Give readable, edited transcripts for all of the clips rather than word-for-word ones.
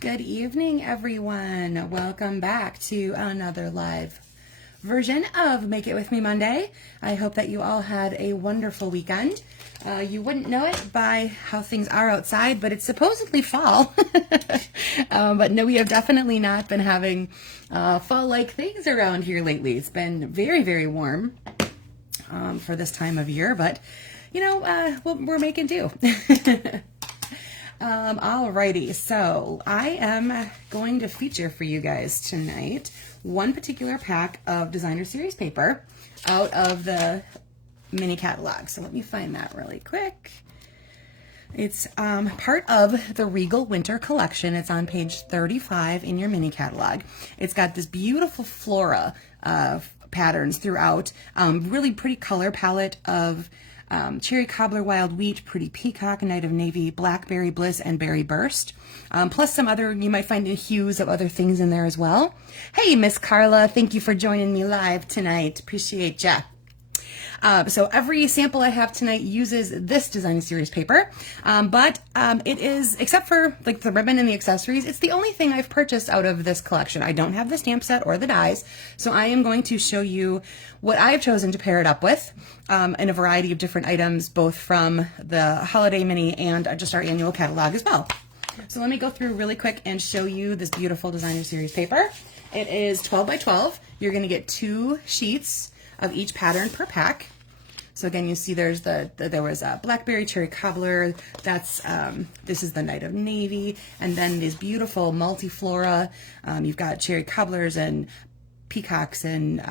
Good evening, everyone. Welcome back to another live version of Make It With Me Monday. I hope that you all had a wonderful weekend. You wouldn't know it by how things are outside, but it's supposedly fall. But no, we have definitely not been having fall-like things around here lately. It's been very, very warm for this time of year, but you know, we're making do. Alrighty, so I am going to feature for you guys tonight one particular pack of designer series paper out of the mini catalog. So let me find that really quick. It's part of the Regal Winter Collection. It's on page 35 in your mini catalog. It's got this beautiful flora patterns throughout, really pretty color palette of Cherry Cobbler, Wild Wheat, Pretty Peacock, Night of Navy, Blackberry Bliss, and Berry Burst. Plus some other, you might find hues of other things in there as well. Hey, Miss Carla, thank you for joining me live tonight. Appreciate ya. So every sample I have tonight uses this design series paper, but it is, except for like the ribbon and the accessories, it's the only thing I've purchased out of this collection. I don't have the stamp set or the dies, so I am going to show you what I've chosen to pair it up with in a variety of different items, both from the holiday mini and just our annual catalog as well. So let me go through really quick and show you this beautiful designer series paper. It is 12 by 12. You're going to get 2 sheets of each pattern per pack. So again, you see there was a Blackberry, Cherry Cobbler, that's, this is the Night of Navy, and then this beautiful multiflora. You've got Cherry Cobblers and Peacocks and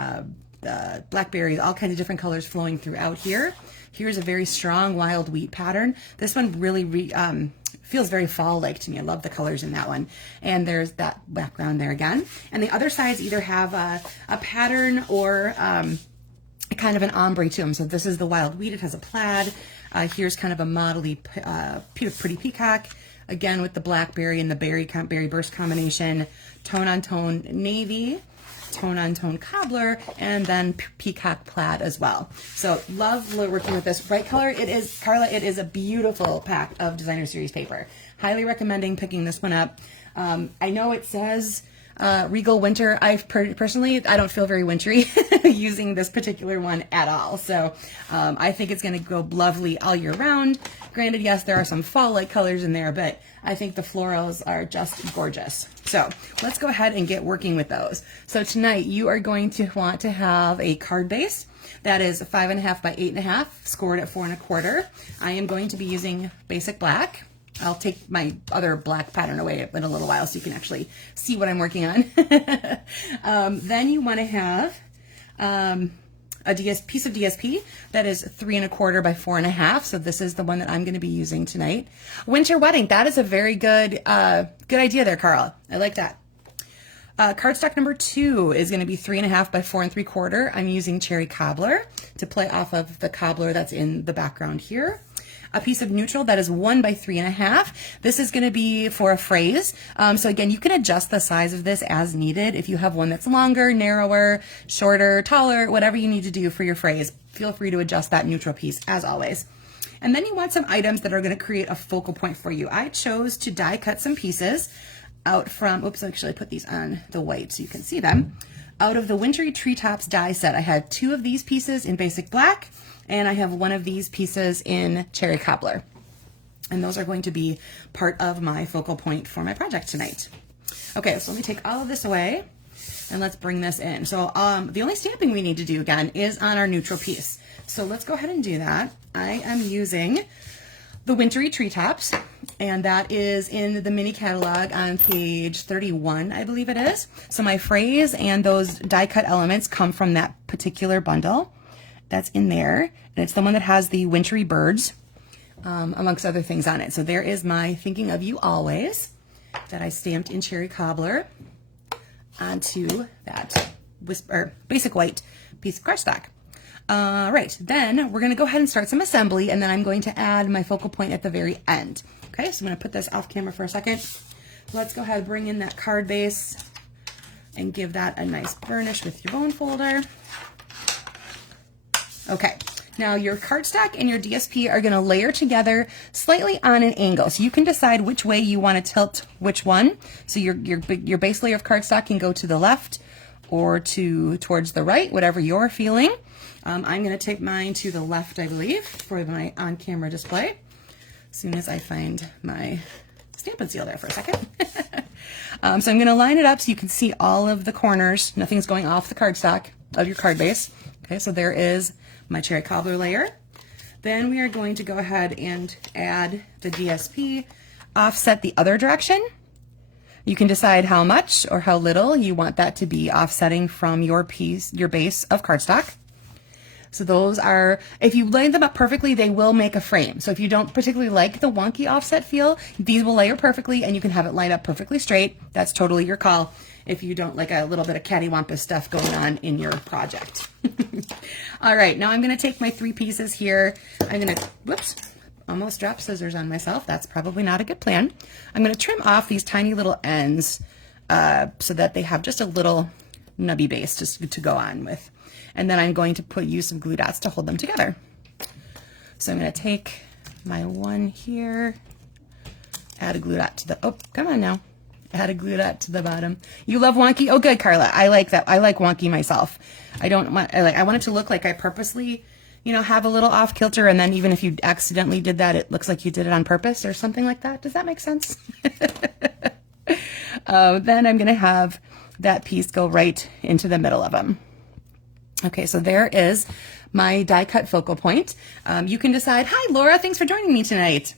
Blackberries, all kinds of different colors flowing throughout here. Here's a very strong Wild Wheat pattern. This one really feels very fall-like to me. I love the colors in that one. And there's that background there again. And the other sides either have a pattern or kind of an ombre to them. So this is the Wild Wheat. It has a plaid. Here's kind of a modelly Pretty Peacock. Again with the Blackberry and the Berry Burst combination. Tone-on-tone Navy. Tone-on-tone Cobbler, and then Peacock Plaid as well. So love working with this. Bright color, it is, Carla, it is a beautiful pack of designer series paper. Highly recommending picking this one up. I know it says Regal Winter. Personally, I don't feel very wintry using this particular one at all. So I think it's going to go lovely all year round. Granted, yes, there are some fall-like colors in there, but I think the florals are just gorgeous. So let's go ahead and get working with those. So tonight you are going to want to have a card base that is 5.5 by 8.5, scored at 4 1/4. I am going to be using basic black. I'll take my other black pattern away in a little while so you can actually see what I'm working on. Then you want to have a piece of DSP that is 3 1/4 by 4 1/2. So this is the one that I'm going to be using tonight. Winter Wedding. That is a very good idea there, Carl. I like that. Cardstock number 2 is going to be 3 1/2 by 4 3/4. I'm using Cherry Cobbler to play off of the cobbler that's in the background here. A piece of neutral that is 1 by 3 1/2. This is going to be for a phrase. So again, you can adjust the size of this as needed. If you have one that's longer, narrower, shorter, taller, whatever you need to do for your phrase, feel free to adjust that neutral piece as always. And then you want some items that are going to create a focal point for you. I chose to die cut some pieces out from, oops, actually I put these on the white so you can see them. Out of the Wintry Treetops die set, I had 2 of these pieces in basic black, and I have 1 of these pieces in Cherry Cobbler. And those are going to be part of my focal point for my project tonight. Okay, so let me take all of this away and let's bring this in. So the only stamping we need to do again is on our neutral piece. So let's go ahead and do that. I am using the Wintry Treetops, and that is in the mini catalog on page 31, I believe it is. So my phrase and those die cut elements come from that particular bundle that's in there, and it's the one that has the wintry birds amongst other things on it. So there is my Thinking of You Always that I stamped in Cherry Cobbler onto that basic white piece of cardstock. Right, then we're going to go ahead and start some assembly, and then I'm going to add my focal point at the very end. Okay, so I'm going to put this off camera for a second. Let's go ahead and bring in that card base and give that a nice burnish with your bone folder. Okay, Now your cardstock and your DSP are going to layer together slightly on an angle. So you can decide which way you want to tilt which one. So your base layer of cardstock can go to the left or towards the right, whatever you're feeling. I'm going to take mine to the left, I believe, for my on-camera display. As soon as I find my Stampin' Seal there for a second. So I'm going to line it up so you can see all of the corners. Nothing's going off the cardstock of your card base. Okay, so there is my cherry cobbler layer. Then we are going to go ahead and add the DSP, offset the other direction. You can decide how much or how little you want that to be offsetting from your piece, your base of cardstock. So those are, if you line them up perfectly, they will make a frame. So if you don't particularly like the wonky offset feel, these will layer perfectly and you can have it lined up perfectly straight. That's totally your call if you don't like a little bit of cattywampus stuff going on in your project. All right, now I'm going to take my 3 pieces here. I'm going to, whoops, almost dropped scissors on myself. That's probably not a good plan. I'm going to trim off these tiny little ends so that they have just a little nubby base to go on with. And then I'm going to use some glue dots to hold them together. So I'm going to take my one here, add a glue dot to the, oh, come on now. Add a glue dot to the bottom. You love wonky? Oh, good, Carla. I like that. I like wonky myself. I want it to look like I purposely, you know, have a little off kilter, and then even if you accidentally did that, it looks like you did it on purpose or something like that. Does that make sense? Then I'm going to have that piece go right into the middle of them. Okay, so there is my die cut focal point. You can decide, hi, Laura, thanks for joining me tonight.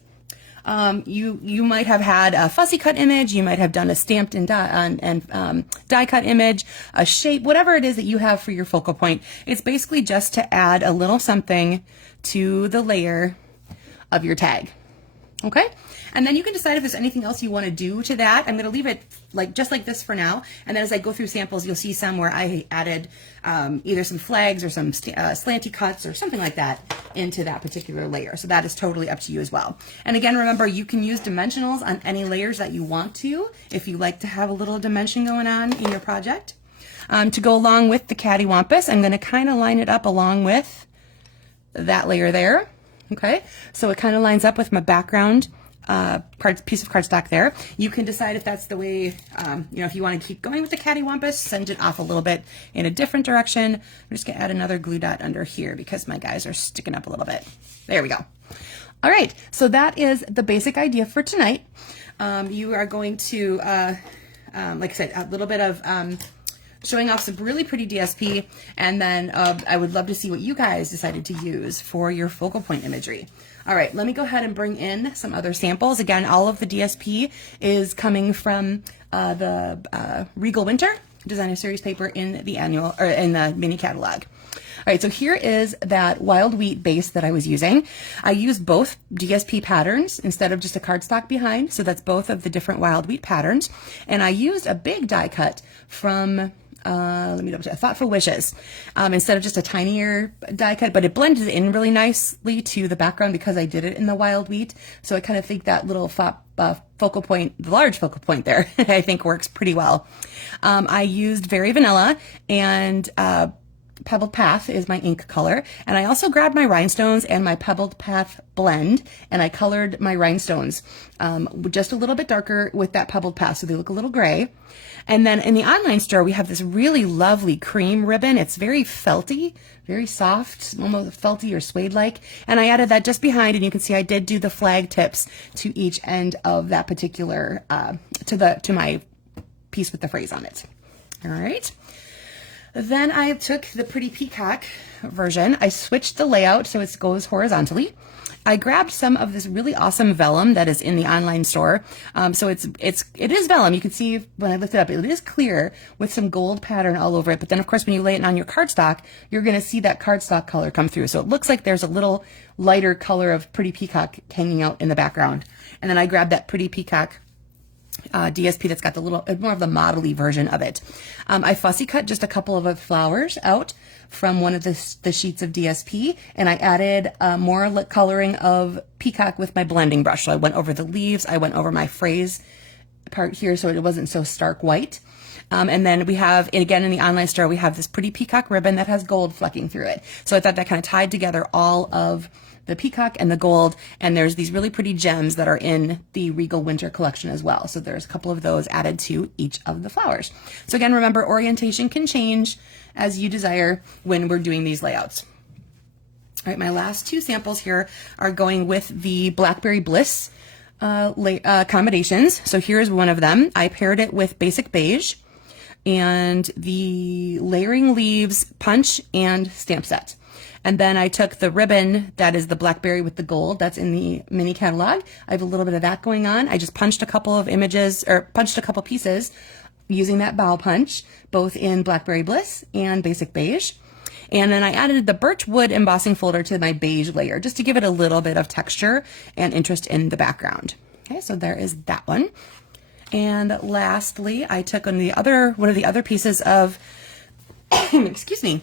You might have had a fussy cut image, you might have done a stamped and die cut image, a shape, whatever it is that you have for your focal point. It's basically just to add a little something to the layer of your tag. Okay, and then you can decide if there's anything else you want to do to that. I'm going to leave it just like this for now, and then as I go through samples, you'll see some where I added either some flags or some slanty cuts or something like that into that particular layer. So that is totally up to you as well. And again, remember, you can use dimensionals on any layers that you want to if you like to have a little dimension going on in your project. To go along with the cattywampus, I'm going to kind of line it up along with that layer there. Okay, so it kind of lines up with my background piece of cardstock there. You can decide if that's the way, you know, if you want to keep going with the cattywampus, send it off a little bit in a different direction. I'm just going to add another glue dot under here because my guys are sticking up a little bit. There we go. All right, so that is the basic idea for tonight. You are going to, like I said, a little bit of showing off some really pretty DSP, and then I would love to see what you guys decided to use for your focal point imagery. All right, let me go ahead and bring in some other samples. Again, all of the DSP is coming from the Regal Winter Designer Series paper in the annual, or in the mini catalog. All right, so here is that wild wheat base that I was using. I used both DSP patterns instead of just a cardstock behind, so that's both of the different wild wheat patterns. And I used a big die cut from let me double check, Thoughtful Wishes, instead of just a tinier die cut, but it blended in really nicely to the background because I did it in the wild wheat. So I kind of think that little focal point, the large focal point there, I think works pretty well. I used Very Vanilla, and Pebbled Path is my ink color, and I also grabbed my rhinestones and my Pebbled Path blend, and I colored my rhinestones just a little bit darker with that Pebbled Path so they look a little gray. And then in the online store, we have this really lovely cream ribbon. It's very felty, very soft, almost felty or suede-like. And I added that just behind, and you can see I did do the flag tips to each end of that particular, to my piece with the phrase on it. All right. Then I took the Pretty Peacock version. I switched the layout so it goes horizontally. I grabbed some of this really awesome vellum that is in the online store. So it is vellum. You can see when I lift it up, it is clear with some gold pattern all over it. But then of course, when you lay it on your cardstock, you're going to see that cardstock color come through. So it looks like there's a little lighter color of Pretty Peacock hanging out in the background. And then I grabbed that Pretty Peacock DSP that's got the little, more of the model-y version of it. I fussy cut just a couple of flowers out from one of the sheets of DSP, and I added more coloring of peacock with my blending brush. So I went over the leaves, I went over my phrase part here so it wasn't so stark white. And then we have, again, in the online store, we have this pretty peacock ribbon that has gold flecking through it. So I thought that kind of tied together all of the peacock and the gold. And there's these really pretty gems that are in the Regal Winter collection as well. So there's a couple of those added to each of the flowers. So again, remember, orientation can change as you desire when we're doing these layouts. All right, my last two samples here are going with the Blackberry Bliss combinations. So here's one of them. I paired it with Basic Beige and the Layering Leaves punch and stamp set. And then I took the ribbon that is the blackberry with the gold that's in the mini catalog. I have a little bit of that going on. I just punched a couple of images, or punched a couple pieces using that bow punch, both in Blackberry Bliss and Basic Beige. And then I added the birch wood embossing folder to my beige layer just to give it a little bit of texture and interest in the background. Okay, so there is that one. And lastly, I took one of the other pieces of, excuse me,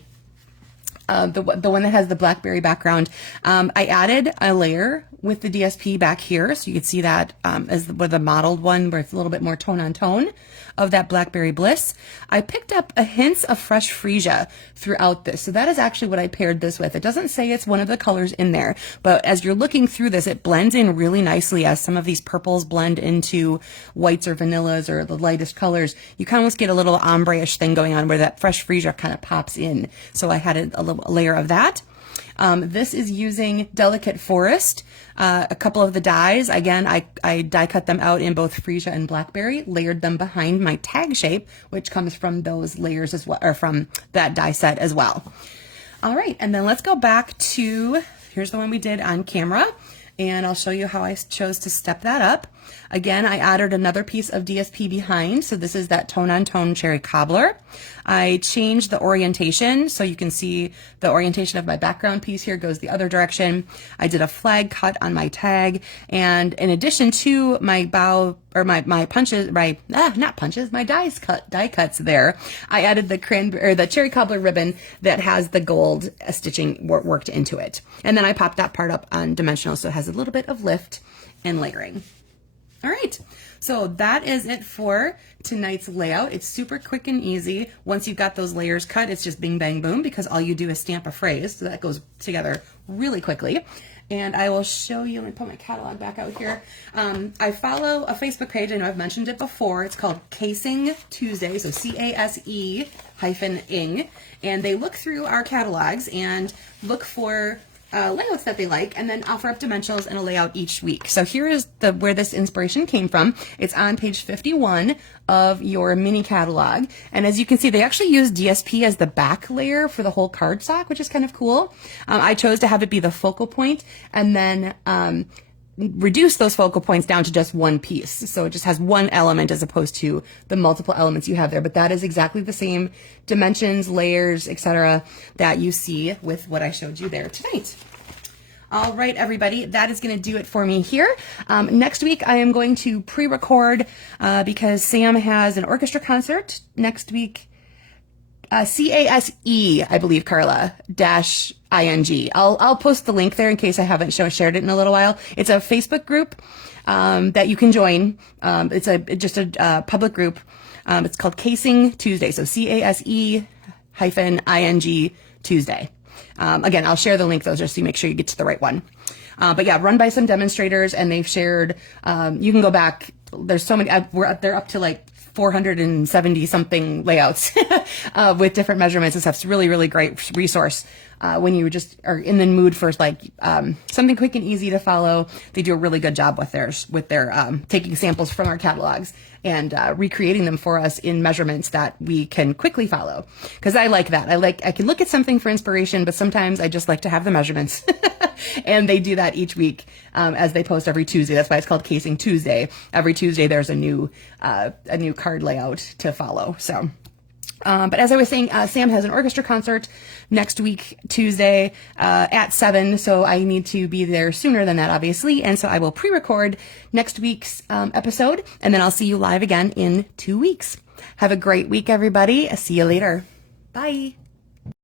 the one that has the blackberry background. I added a layer with the DSP back here, so you can see that as with the modeled one where it's a little bit more tone on tone of that Blackberry Bliss. I picked up a hint of fresh freesia throughout this, so that is actually what I paired this with. It doesn't say it's one of the colors in there, but as you're looking through this, it blends in really nicely as some of these purples blend into whites or vanillas or the lightest colors. You kind of almost get a little ombre-ish thing going on where that fresh freesia kind of pops in. So I had a layer of that. This is using Delicate Forest. A couple of the dies, again, I die cut them out in both freesia and blackberry, layered them behind my tag shape, which comes from those layers as well, or from that die set as well. All right, and then let's go back to, here's the one we did on camera, and I'll show you how I chose to step that up. Again, I added another piece of DSP behind, so this is that tone on tone cherry cobbler. I changed the orientation, so you can see the orientation of my background piece here goes the other direction. I did a flag cut on my tag, and in addition to my bow, or my punches, my die cuts there, I added the cherry cobbler ribbon that has the gold stitching worked into it. And then I popped that part up on dimensional, so it has a little bit of lift and layering. All right, so that is it for tonight's layout. It's super quick and easy. Once you've got those layers cut, it's just bing, bang, boom, because all you do is stamp a phrase, so that goes together really quickly. And I will show you, let me put my catalog back out here. I follow a Facebook page, I know I've mentioned it before. It's called Casing Tuesday, so CASE-ing, and they look through our catalogs and look for layouts that they like, and then offer up dimensionals and a layout each week. So here is where this inspiration came from. It's on page 51 of your mini catalog, and as you can see, they actually use DSP as the back layer for the whole cardstock, which is kind of cool. I chose to have it be the focal point, and then reduce those focal points down to just one piece. So it just has one element as opposed to the multiple elements you have there. But that is exactly the same dimensions, layers, etc. that you see with what I showed you there tonight. All right, everybody, that is going to do it for me here. Next week, I am going to pre-record because Sam has an orchestra concert next week. CASE, I believe, Carla, -ING. I'll post the link there in case I haven't shared it in a little while. It's a Facebook group that you can join. It's just a public group. It's called Casing Tuesday, so CASE-ING Tuesday. Again, I'll share the link though, just so you make sure you get to the right one. But yeah, run by some demonstrators, and they've shared. You can go back. There's so many. They're up to like 470 something layouts with different measurements and stuff. It's really, really great resource when you just are in the mood for like something quick and easy to follow. They do a really good job with their taking samples from our catalogs and recreating them for us in measurements that we can quickly follow. Because I like that. I can look at something for inspiration, but sometimes I just like to have the measurements. And they do that each week as they post every Tuesday. That's why it's called Casing Tuesday. Every Tuesday there's a new card layout to follow. So, but as I was saying, Sam has an orchestra concert next week, Tuesday, at 7. So I need to be there sooner than that, obviously. And so I will pre-record next week's episode, and then I'll see you live again in 2 weeks. Have a great week, everybody. See you later. Bye.